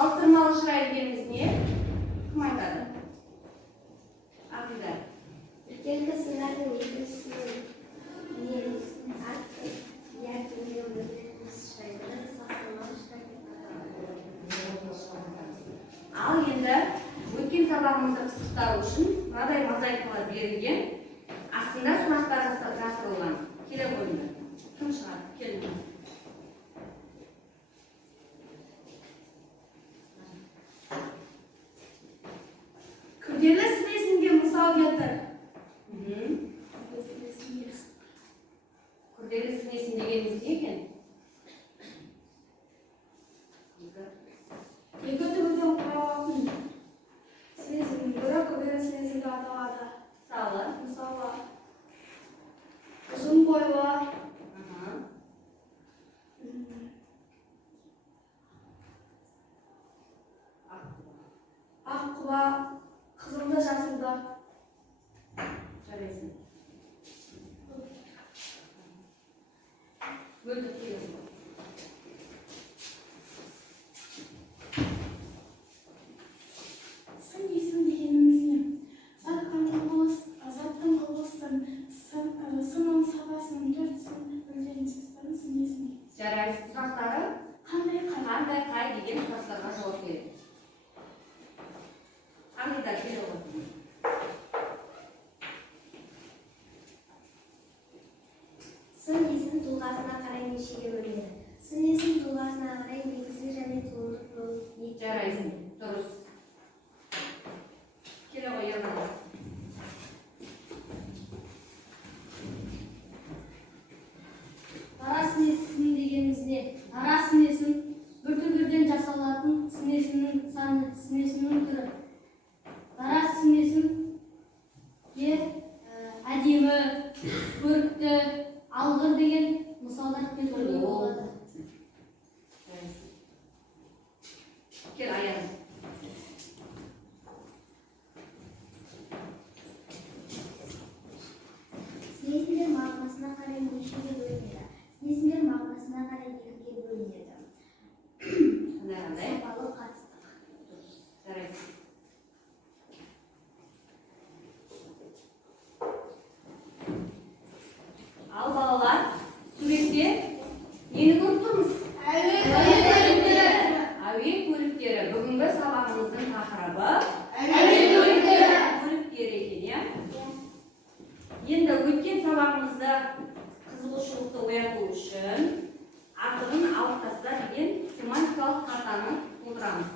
Салыстырмалы шырай дегеніміз не? Кім айтады? Ақида. Үлкен кісілердің екіншісінің негізін артып, яғни өміріміз шырайды салыстырмалы шырай деп аталады. Ал енді өткен сабағымызды пысықтау үшін мынадай мозаикалар берілген, астында сұрақтар жасырылған. Келе қойыңдар. Кім шығады? Келіңіз. Күрделі снесінге мысал келтір. Күрделі снесін дегеніміз не екен? Екі түбірден құралатын снесінің бірі күрделі снесі деп аталады. Мысалы, ұзын бойлы, ақ құба, қызылды жасылды. Жарайсың. Бөлдік келесі. Сын есім дегеніміз не? Заттың құбылыстың сынның сапасының төртісін білдіретін сөздердің сын есім. Жарайсың. Сұрақтары? Қандай Қай деген сұрақтарға жауап береді. Ақида келе ғой. Сын есім тұлғасына қарай нешеге бөлінеді? Сын есім тұлғасына қарай негізгі және туындық болып екі. Жарайсың. Дұрыс. Келе ғой, Ернар. Дара снесін дегеніміз не? Дара снесін бір түбірден жасалатын снесінің саны, снесінің түрі. Дара снесін әдемі, көрікті, алғыр деген мысалдар келтіруге болады. Кел, аян. Снесіндер мағынасына қарай нешеге бөлінеді? Снесіндер мағынасына қарай екіге бөлінеді. Қандай? Сапалы қатыстық. Жарайсың. Ал балалар, суретте нені көріп тұрмыз? Әуе көліктері. Бүгінгі сабағымыздың тақырыбы көліктері екен, иә? Енді өткен сабағымызда қызығушылықты ояту үшін артығын алып таста деген семантикалық картаны толтырамыз.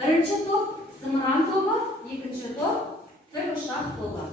Бірінші топ зымыран тобы, екінші топ тікұшақ тобы.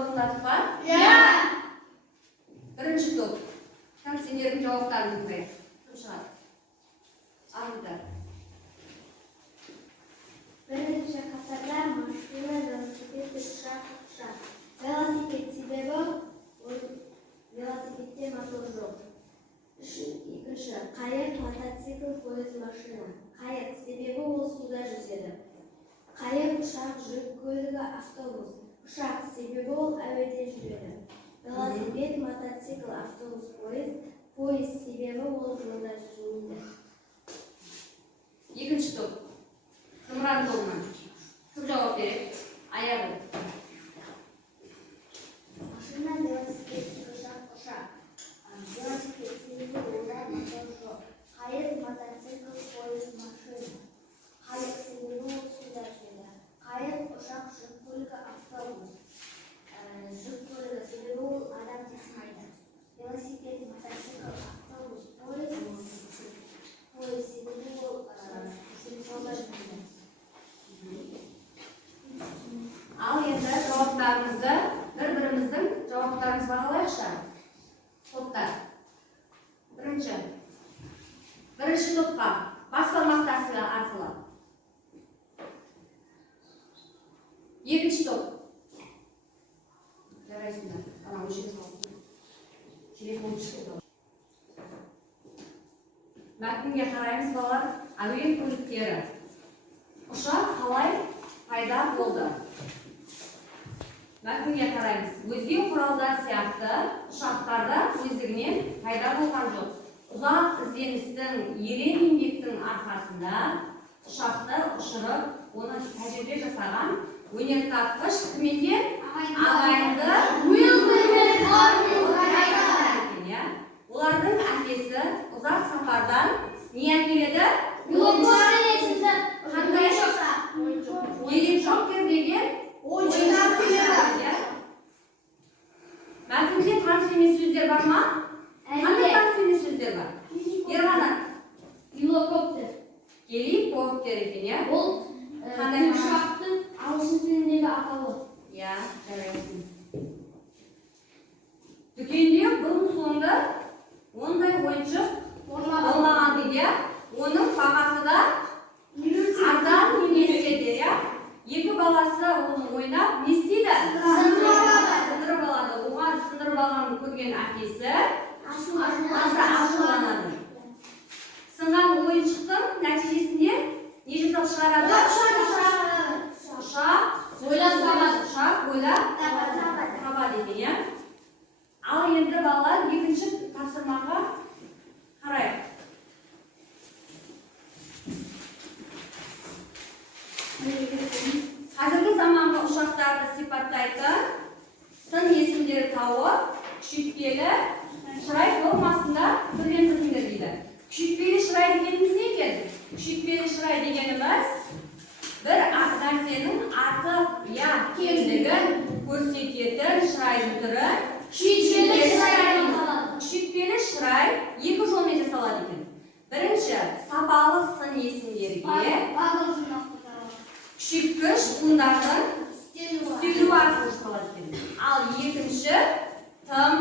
орындадық па? Бірінші топ. Кім сендердің жауаптарын тыңдайық? Кім шығады? Армдар. Бірінші қатарда машина, велосипед, ұшақ. Велосипед себебі велосипедте мотор жоқ. Екінші poyezd, mashina. Qayiq, sebebi u suvda yüzеді. Qayiq, uçak, жүк көлігі, avtobus. Uçak, sebebi u әуеде жүреді. Velosiped, mototsikl, avtobus, poyezd. Poyezd, sebebi u жолда жүрмейді. Екінші топ. Зымыран тобынан. Кім жауап береді? Аяғы. Машина, велосипед, ұшақ. Велосипед, себебі олда мотор жоқ. Qayiq, mototsikl, poyezd, машина. Qayiq, себебі ол суда жүреді. Qayiq, ұшақ, жүк көлігі, автобус. Жүк көлігі, себебі ол адам тасымайды. Велосипед, мотоцикл, автобус, поезд. Поезд, себебі ол жолда жүреді. Ал енді жауаптарымызды бір-біріміздің жауаптарымызға қалайықшы? Топтар. Бірінші топқа бас салмақ тәсілі арқылы. Екінші топ. Жарайсыңдар. Ана өшіге салсын. Телефон шықты. Мәтінге қараймыз балалар. Әуе көліктері. Ұшақ қалай пайда болды? Мәтінге қараймыз. Өзге құралдар сияқты ұшақтарда өздігінен пайда болған жоқ. Ұзақ ізденістің, ерен еңбектің арқасында ұшақты ұшырып, оны тәжірибе жасаған өнертапқыш кім екен? Ағайынды олардың әкесі ұзақ сапардан не әкеледі? Қандай геликоптер деген ойыншық келеді. Мәтінде таныс емес сөздер бар ма? Қандай таныс емес сөздер бар? Ерғанат. Геликоптер екен, я? Ол ұшақтың ағылшын тіліндегі атауы. Я, жарайсың. Дүкенде бұрын соңды ондай ойыншық болмаған дейді. Оның бағасы да арзан емес еді, я? Екі баласы оны ойнап не істейді? Сындырып алады. Оған сындырып алғанын көрген әкесі ашуланады. Сынған ойыншықтың нәтижесінде не жасап шығарады? Ұшақ ойлап табады екен, я? Ал енді балалар екінші тапсырмаға қарайық. Қазіргі заманғы ұшақтарды сипаттайтын сын есімдері тауып, күшейтпелі шырай формасында түрлендіріңдер дейді. Күшейтпелі шырай дегеніміз не екен? Күшейтпелі шырай дегеніміз бір нәрсенің артық я кемдігін көрсететін шырайдың түрі күшейтпелі шырай екі жолмен жасалады екен. Бірінші, сапалық сын есімдерге күшейткіш буындардың істелу арқылы жасалады екен. Ал екінші, тым,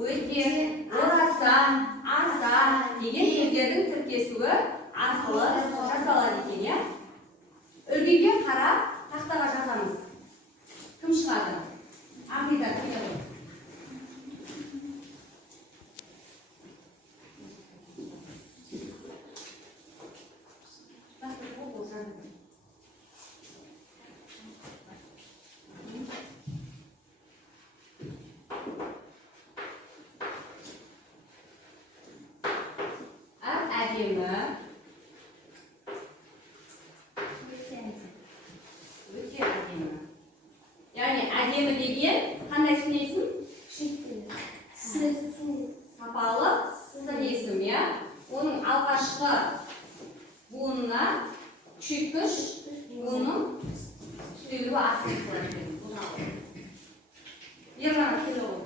өте, орасан, аса деген сөздердің тіркесуі арқылы жасалады екен, я? Үлгіге қарап, тақтаға жазамыз. Кім шығады? Ақида, келеді. Әдемі. Өте әдемі. Яғни әдемі деген қандай сын есім? Сапалы сын есім, я? Оның алғашқы буынына күшейткіш буынның түзелуі арқылы болады. Ерғанат, келе ғой.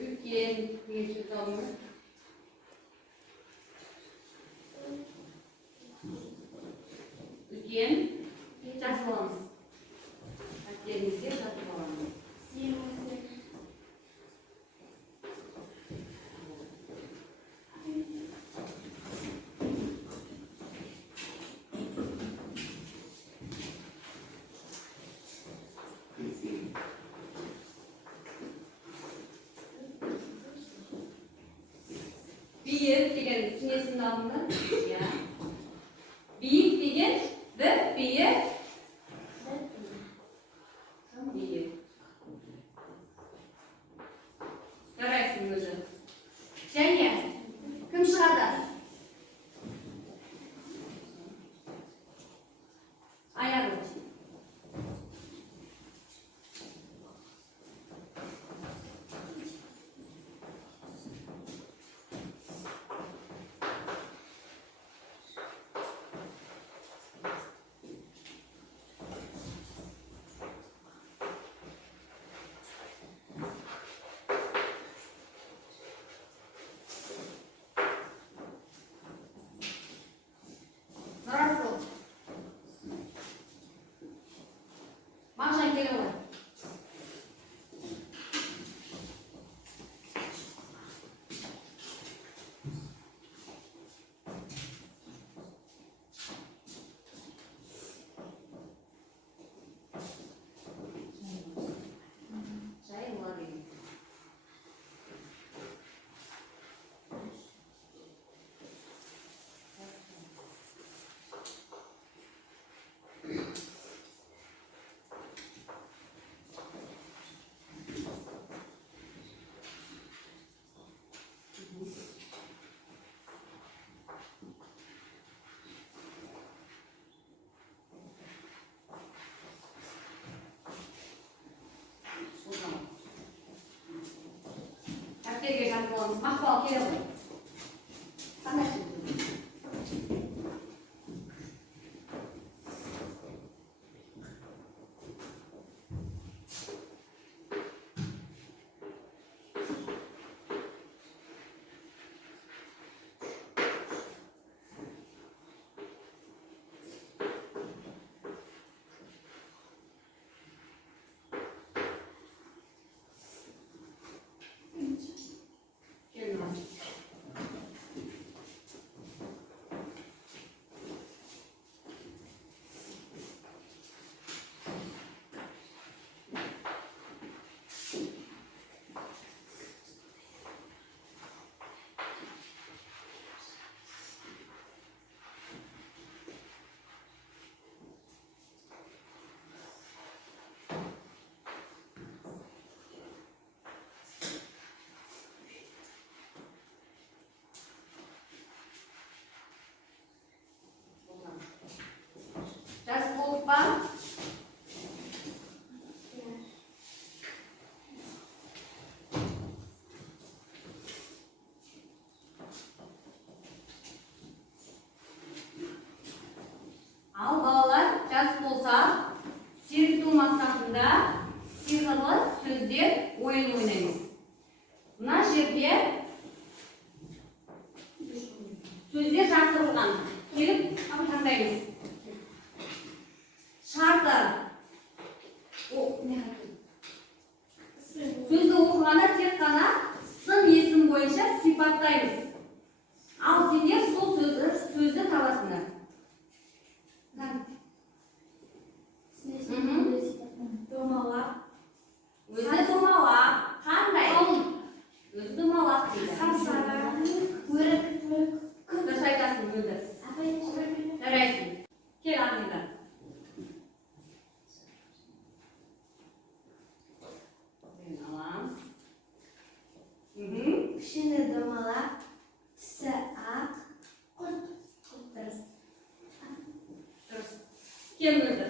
Үлкен деген сөз алыңыз. Үлкен жазып аламыз. Дәптеріңізге жазып аламыз. түсінесің алдыңда? Иә. Биік деген бір биі биік. Жарайсың өзі. Және кім шығады? Аяғы. Расыл. Мағжан келе ғой. Жайыла деген. Дәптерге жазып аламыз. Мақпал келе ғой. Қандай сөз? Келin. Жас болып па? Ал балалар жас болса, сергіту мақсатында сиқырлы сөздер ойын ойнаймыз. Мына жерде сөздер жазылған. Келіп таңдаймыз. Шарты. Сөзді оқығанда тек қана сын есім бойынша сипаттаймыз. Ал сендер сол сөзді табасыңдар. Домалақ. Өзі домалақ. Қандай? Өзі домалақ дейді. Сапсара. Дұрыс айтасың, өзі. Жарайсың. Кел аңында. Аламыз. Кішкене домалақ. Түсі ақ. Құрт. Дұрыс. Дұрыс. Кел өзі.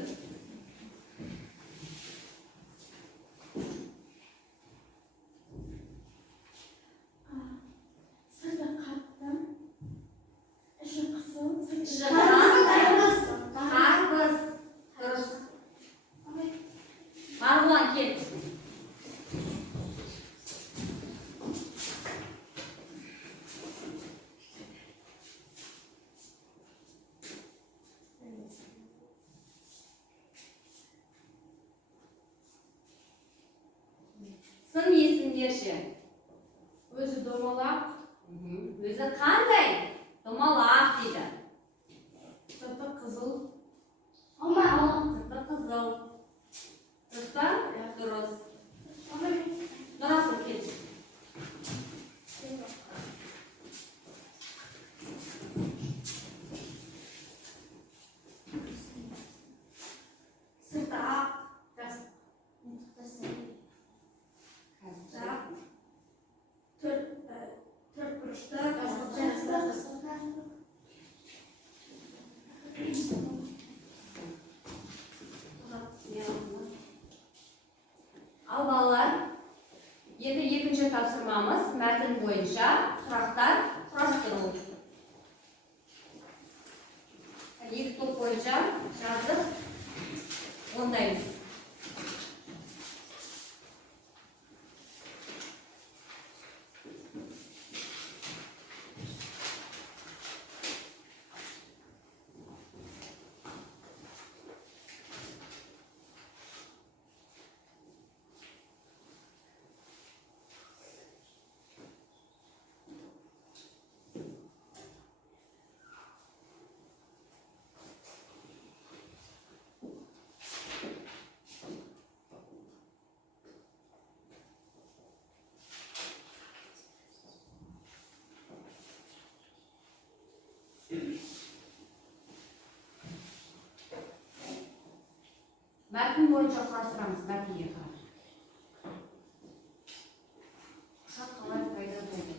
Сырты қатты. Іші қысыл. Қарбыз. Дұрыс. Марғұлан кел. Сын есімдерші. Өзі домалақ. Өзі қандай? Домалақ дейді. Сырты қызыл. Сырты қызыл. Дұрыс па? Дұрыс. Нұрасыл кел. тапсырмамыз мәтін бойынша сұрақтар құрастыру. Екі топ бойынша жазып орындаймыз. Мәтін бойынша құрастырамыз. Мәтінге қарап. Ұшақ қалай пайда болды?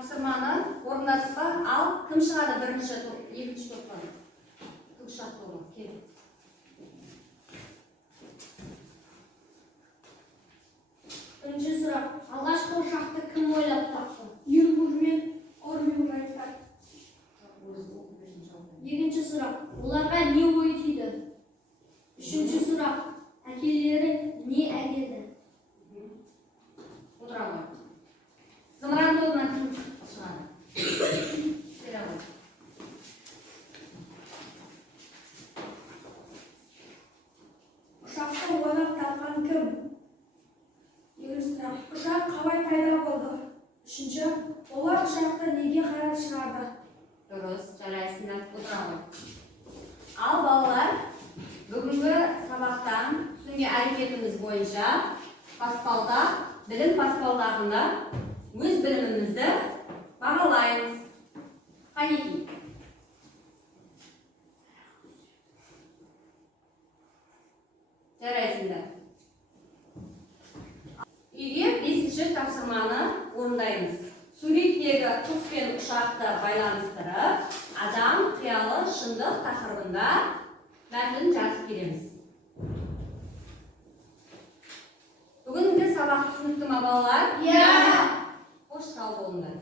Тапсырманы орындадық па? Ал кім шығады бірінші топ, екінші топтан? Тікұшақ тобы. Кел. Бірінші сұрақ. Алғашқы ұшақты кім ойлап тапты? Юрбур мен Орвилайтар. Екінші сұрақ. Оларға не ой тиді? Үшінші сұрақ. Әкелері не әкелді? Отыра ғой. Зымыран тобынан кім шығады? Келе ғой. Ұшақты ойлап тапқан кім? Екінші сұрақ. Ұшақ қалай пайда болды? Үшінші, олар ұшақты неге қарай шығарды? Дұрыс, жарайсыңдар. Отыра ғой. Ал балалар, бүгінгі сабақтан түсінген әрекетіміз бойынша баспалда, білім баспалдағында өз білімімізді бағалаймыз. Қанеки? Жарайсыңдар. Үйге 5-ші тапсырманы орындаймыз. Суреттегі құс пен ұшақты байланыстырып, адам қиялы шындық тақырыбында мәтін жазып келеміз. Бүгінгі сабақ түсінікті ме балалар? Иә. Қош сау болыңдар.